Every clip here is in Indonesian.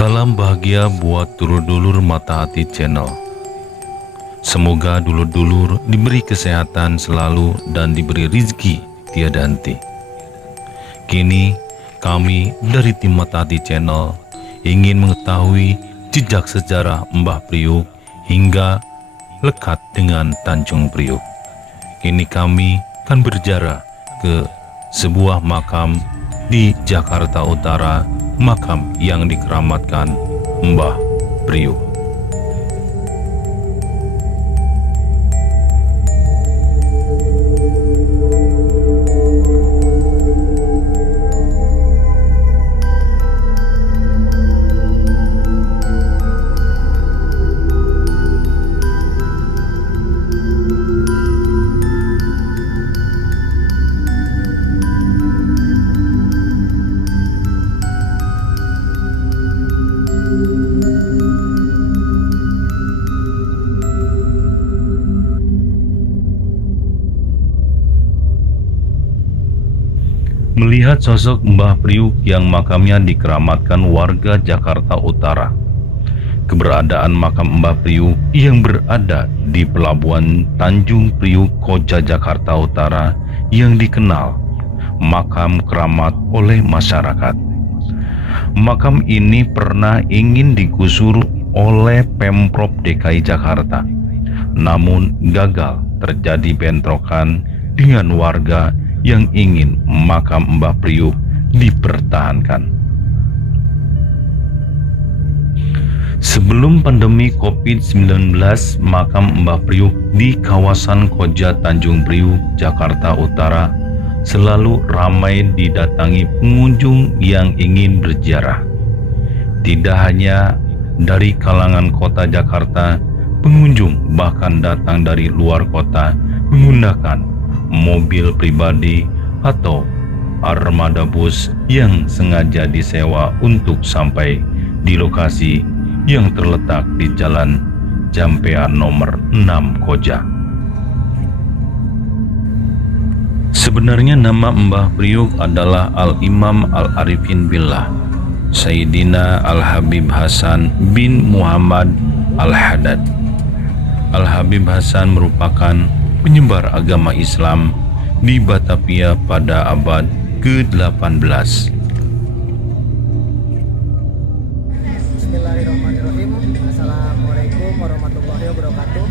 Salam bahagia buat dulur-dulur Mata Hati Channel. Semoga dulur-dulur diberi kesehatan selalu dan diberi rezeki tiada henti. Kini kami dari tim Mata Hati Channel ingin mengetahui jejak sejarah Mbah Priuk hingga lekat dengan Tanjung Priuk. Kini kami akan berjarak ke sebuah makam di Jakarta Utara, makam yang dikeramatkan Mbah Priuk. Melihat sosok Mbah Priuk yang makamnya dikeramatkan warga Jakarta Utara, keberadaan makam Mbah Priuk yang berada di Pelabuhan Tanjung Priuk, Koja, Jakarta Utara yang dikenal makam keramat oleh masyarakat. Makam ini pernah ingin digusur oleh Pemprov DKI Jakarta, namun gagal terjadi bentrokan dengan warga yang ingin makam Mbah Priuk dipertahankan. Sebelum pandemi COVID-19, makam Mbah Priuk di kawasan Koja Tanjung Priuk, Jakarta Utara selalu ramai didatangi pengunjung yang ingin berziarah. Tidak hanya dari kalangan kota Jakarta, pengunjung bahkan datang dari luar kota menggunakan mobil pribadi atau armada bus yang sengaja disewa untuk sampai di lokasi yang terletak di Jalan Jampea nomor 6 Koja. Sebenarnya nama Mbah Priuk adalah Al-Imam Al-Arifin Billah Sayyidina Al-Habib Hasan bin Muhammad Al-Haddad. Al-Habib Hasan merupakan penyebar agama Islam di Batavia pada abad ke-18. Bismillahirrahmanirrahim. Assalamualaikum warahmatullahi wabarakatuh.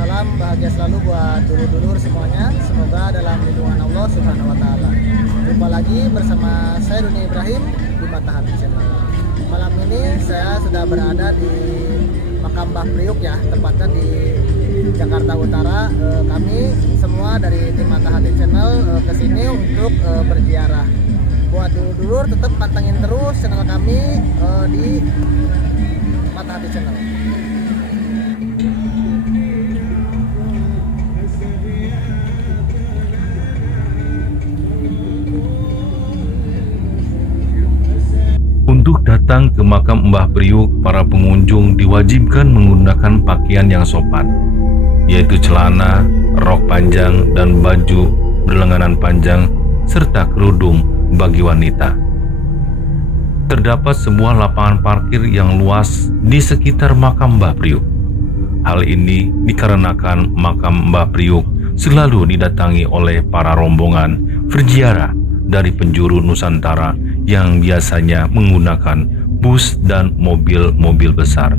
Salam bahagia selalu buat dulur-dulur semuanya. Semoga dalam lindungan Allah Subhanahu wa taala. Jumpa lagi bersama saya Duni Ibrahim di Mata Hati Channel. Malam ini saya sudah berada di makam Mbah Priuk ya, tepatnya di Jakarta Utara. Kami semua dari tim Mata Hati Channel kesini untuk berziarah. Buat dulur-dulur tetap pantengin terus channel kami di Mata Hati Channel. Untuk datang ke makam Mbah Priuk, para pengunjung diwajibkan menggunakan pakaian yang sopan, yaitu celana, rok panjang, dan baju berlenganan panjang, serta kerudung bagi wanita. Terdapat sebuah lapangan parkir yang luas di sekitar makam Mbah Priuk. Hal ini dikarenakan makam Mbah Priuk selalu didatangi oleh para rombongan berziarah dari penjuru Nusantara yang biasanya menggunakan bus dan mobil-mobil besar.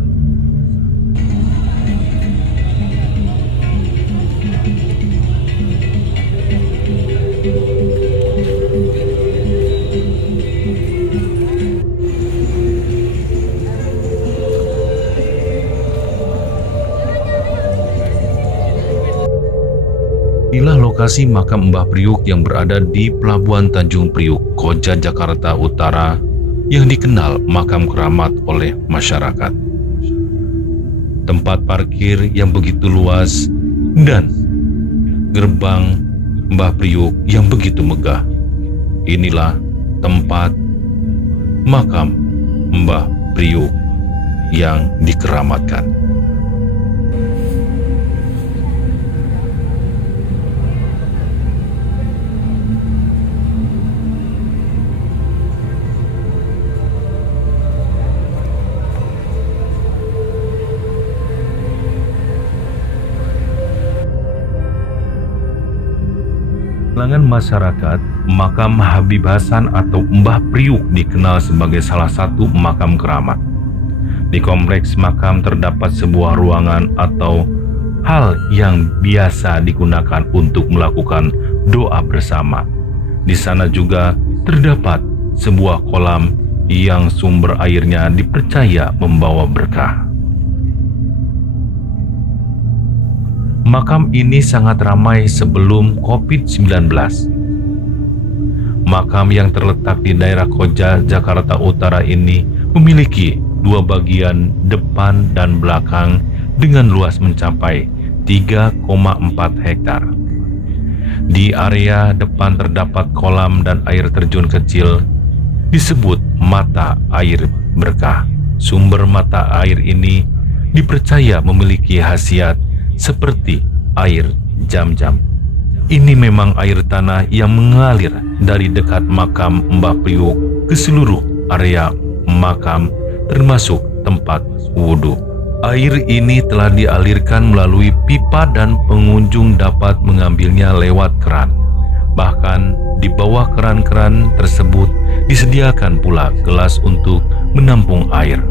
Inilah lokasi makam Mbah Priuk yang berada di Pelabuhan Tanjung Priuk, Koja, Jakarta Utara yang dikenal makam keramat oleh masyarakat. Tempat parkir yang begitu luas dan gerbang Mbah Priuk yang begitu megah. Inilah tempat makam Mbah Priuk yang dikeramatkan. kalangan masyarakat, makam Habib Hasan atau Mbah Priuk dikenal sebagai salah satu makam keramat. Di kompleks makam terdapat sebuah ruangan atau hal yang biasa digunakan untuk melakukan doa bersama. Di sana juga terdapat sebuah kolam yang sumber airnya dipercaya membawa berkah. Makam ini sangat ramai sebelum COVID-19. Makam yang terletak di daerah Koja, Jakarta Utara ini memiliki dua bagian depan dan belakang dengan luas mencapai 3,4 hektar. Di area depan terdapat kolam dan air terjun kecil disebut mata air berkah. Sumber mata air ini dipercaya memiliki khasiat seperti air Zam-Zam. Ini memang air tanah yang mengalir dari dekat makam Mbah Priuk ke seluruh area makam termasuk tempat wudhu. Air ini telah dialirkan melalui pipa dan pengunjung dapat mengambilnya lewat keran. Bahkan di bawah keran-keran tersebut disediakan pula gelas untuk menampung air.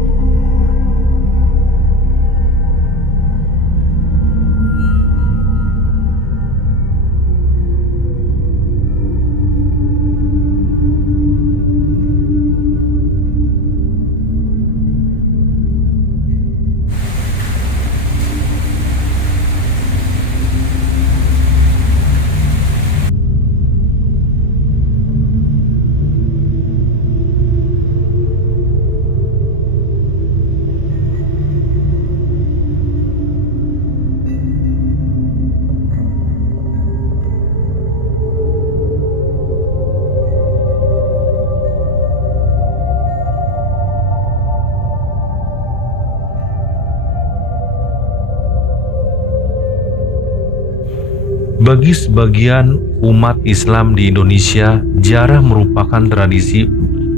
Bagi sebagian umat Islam di Indonesia, ziarah merupakan tradisi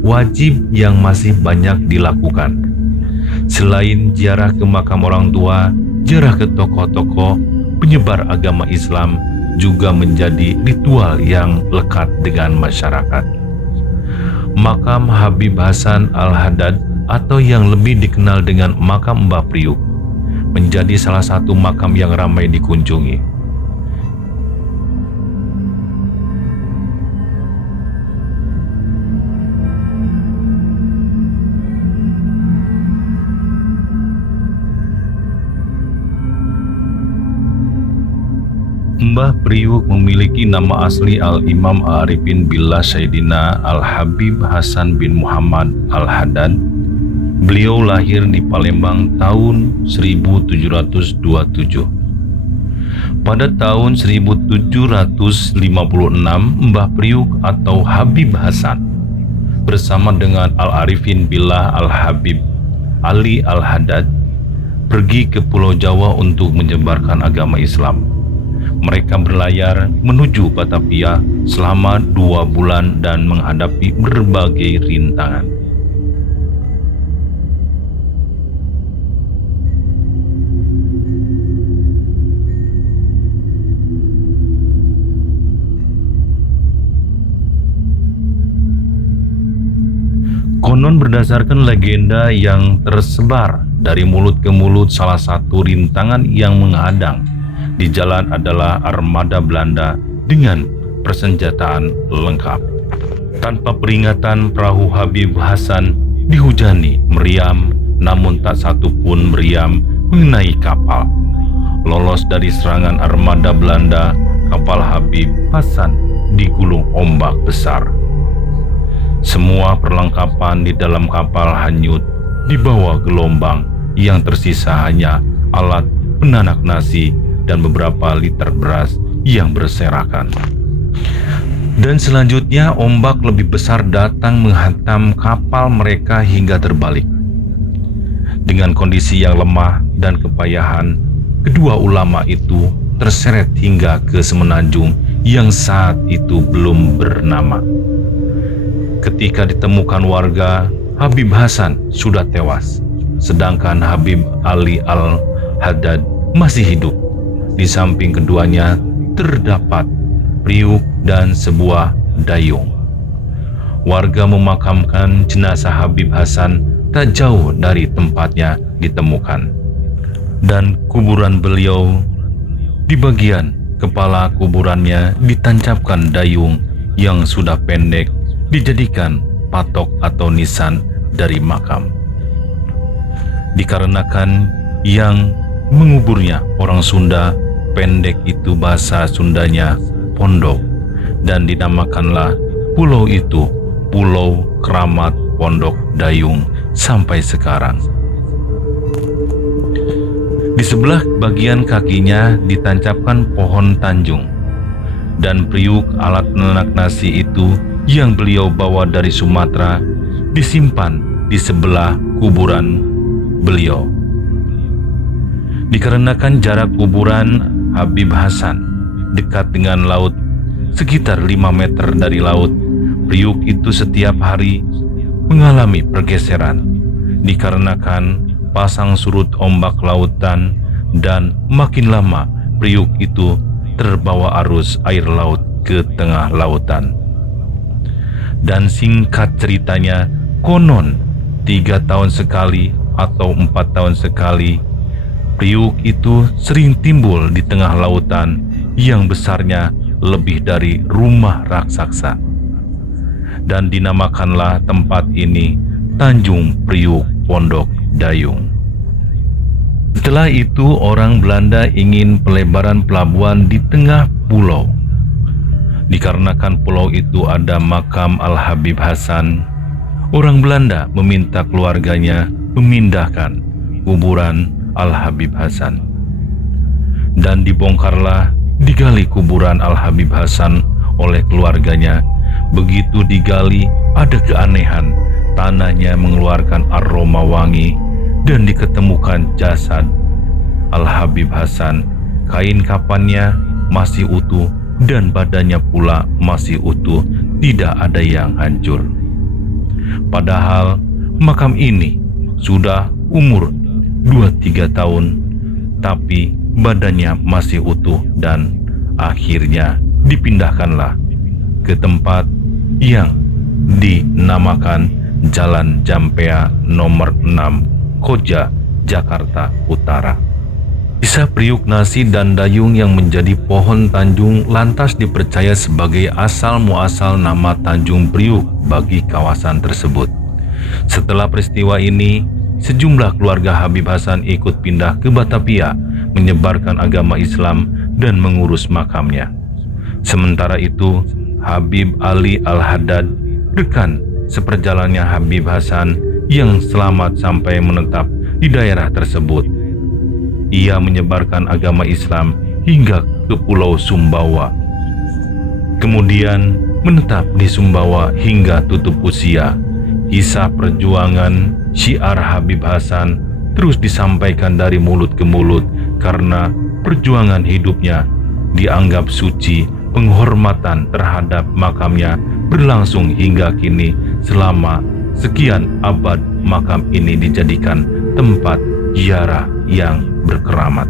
wajib yang masih banyak dilakukan. Selain ziarah ke makam orang tua, ziarah ke tokoh-tokoh penyebar agama Islam juga menjadi ritual yang lekat dengan masyarakat. Makam Habib Hasan Al-Haddad atau yang lebih dikenal dengan makam Mbah Priuk menjadi salah satu makam yang ramai dikunjungi. Mbah Priuk memiliki nama asli Al-Imam Arifin Billah Sayyidina Al-Habib Hasan bin Muhammad Al-Haddad. Beliau lahir di Palembang tahun 1727. Pada tahun 1756, Mbah Priuk atau Habib Hasan bersama dengan Al-Arifin Billah Al-Habib Ali Al-Haddad pergi ke Pulau Jawa untuk menyebarkan agama Islam. Mereka berlayar menuju Batavia selama 2 bulan dan menghadapi berbagai rintangan. Konon berdasarkan legenda yang tersebar dari mulut ke mulut, salah satu rintangan yang menghadang di jalan adalah armada Belanda dengan persenjataan lengkap. Tanpa peringatan, perahu Habib Hasan dihujani meriam, namun tak satu pun meriam mengenai kapal. Lolos dari serangan armada Belanda, kapal Habib Hasan digulung ombak besar. Semua perlengkapan di dalam kapal hanyut di bawah gelombang, yang tersisa hanya alat penanak nasi dan beberapa liter beras yang berserakan. Dan selanjutnya ombak lebih besar datang menghantam kapal mereka hingga terbalik. Dengan kondisi yang lemah dan kepayahan, kedua ulama itu terseret hingga ke semenanjung yang saat itu belum bernama. Ketika ditemukan warga, Habib Hasan sudah tewas, sedangkan Habib Ali Al-Haddad masih hidup. Di samping keduanya terdapat priuk, dan sebuah dayung. Warga memakamkan jenazah Habib Hasan tak jauh dari tempatnya ditemukan. Dan kuburan beliau, di bagian kepala kuburannya ditancapkan dayung yang sudah pendek dijadikan patok atau nisan dari makam. Dikarenakan yang menguburnya orang Sunda, pendek itu bahasa Sundanya pondok, dan dinamakanlah pulau itu Pulau Keramat Pondok Dayung sampai sekarang. Di sebelah bagian kakinya ditancapkan pohon tanjung, dan priuk alat menanak nasi itu yang beliau bawa dari Sumatera disimpan di sebelah kuburan beliau. Dikarenakan jarak kuburan Habib Hasan dekat dengan laut, sekitar 5 meter dari laut, priuk itu setiap hari mengalami pergeseran dikarenakan pasang surut ombak lautan, dan makin lama priuk itu terbawa arus air laut ke tengah lautan. Dan singkat ceritanya, konon 3 tahun sekali atau 4 tahun sekali priuk itu sering timbul di tengah lautan yang besarnya lebih dari rumah raksasa, dan dinamakanlah tempat ini Tanjung Priuk Pondok Dayung. Setelah itu orang Belanda ingin pelebaran pelabuhan di tengah pulau. Dikarenakan pulau itu ada makam Al-Habib Hasan, orang Belanda meminta keluarganya memindahkan kuburan Al-Habib Hasan. Dan dibongkarlah, digali kuburan Al-Habib Hasan oleh keluarganya. Begitu digali, ada keanehan, tanahnya mengeluarkan aroma wangi, dan diketemukan jasad Al-Habib Hasan. Kain kafannya masih utuh dan badannya pula masih utuh, tidak ada yang hancur. Padahal makam ini sudah umur 2-3 tahun, tapi badannya masih utuh, dan akhirnya dipindahkanlah ke tempat yang dinamakan Jalan Jampea nomor 6, Koja, Jakarta Utara. Kisah priuk nasi dan dayung yang menjadi pohon tanjung lantas dipercaya sebagai asal muasal nama Tanjung Priuk bagi kawasan tersebut. Setelah peristiwa ini, sejumlah keluarga Habib Hasan ikut pindah ke Batavia, menyebarkan agama Islam dan mengurus makamnya. Sementara itu, Habib Ali Al-Haddad, rekan seperjalannya Habib Hasan yang selamat sampai menetap di daerah tersebut, ia menyebarkan agama Islam hingga ke Pulau Sumbawa. Kemudian menetap di Sumbawa hingga tutup usia. Kisah perjuangan syiar Habib Hasan terus disampaikan dari mulut ke mulut karena perjuangan hidupnya dianggap suci. Penghormatan terhadap makamnya berlangsung hingga kini. Selama sekian abad makam ini dijadikan tempat ziarah yang berkeramat.